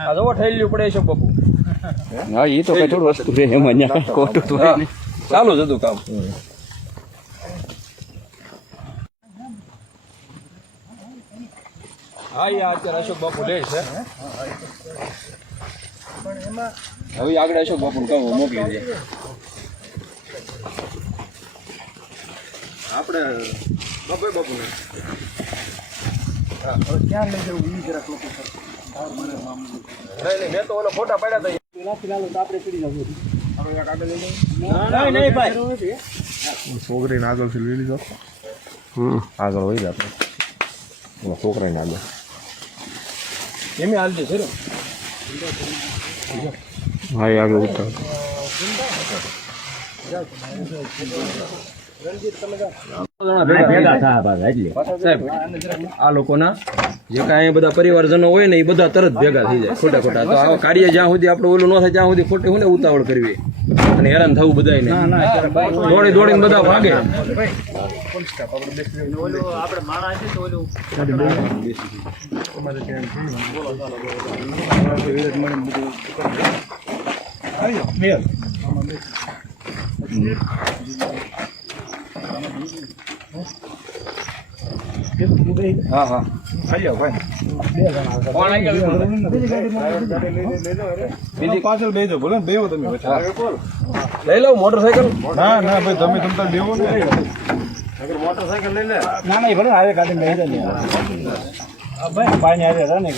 આ જો ઠેલ્યું પડે છે બાપુ. હા એ તો કઈ થોડું વસ્તુ છે એમાં ખોટું તો ચાલુ જ હતું કામ. હા એ અત્યારે અશોક બાપુ લે છે. હવે આગળ અશોક બાપુ કહું મોકલી દે. આપણે બાપુ ને ક્યાં લઈ જવું એ જરાક લોકો નહીં મેં તો ઓલો ફોટા પાડ્યા હતા. આપણે પીડી જવું નહીં ભાઈ છોકરીને આગળથી લઈ લીધો. આગળ હોય જ આપણે છોકરાને આગળ એમ હાલશે છે ને. હા એ આગળ ઉતર આ લોકોના જે કાંઈ બધા પરિવારજનો હોય ને એ બધા તરત ભેગા થઈ જાય ખોટા ખોટા. તો આવા કાર્ય જ્યાં સુધી આપણે ઓલું ન થાય ત્યાં સુધી ખોટી હું ને ઉતાવળ કરવી અને હેરાન થવું બધાને. દોડી દોડીને બધા ભાગે. હા હા પાછળ બેજો ભલે બેવો તમે લઈ લો મોટરસાયકલ. ના ના ભાઈ તમે તમતા લેવો ને મોટરસાયકલ લઈ લે. ના ના ભલે આવે ગાડી લઈ જાય ભાઈ પાણી આવે ને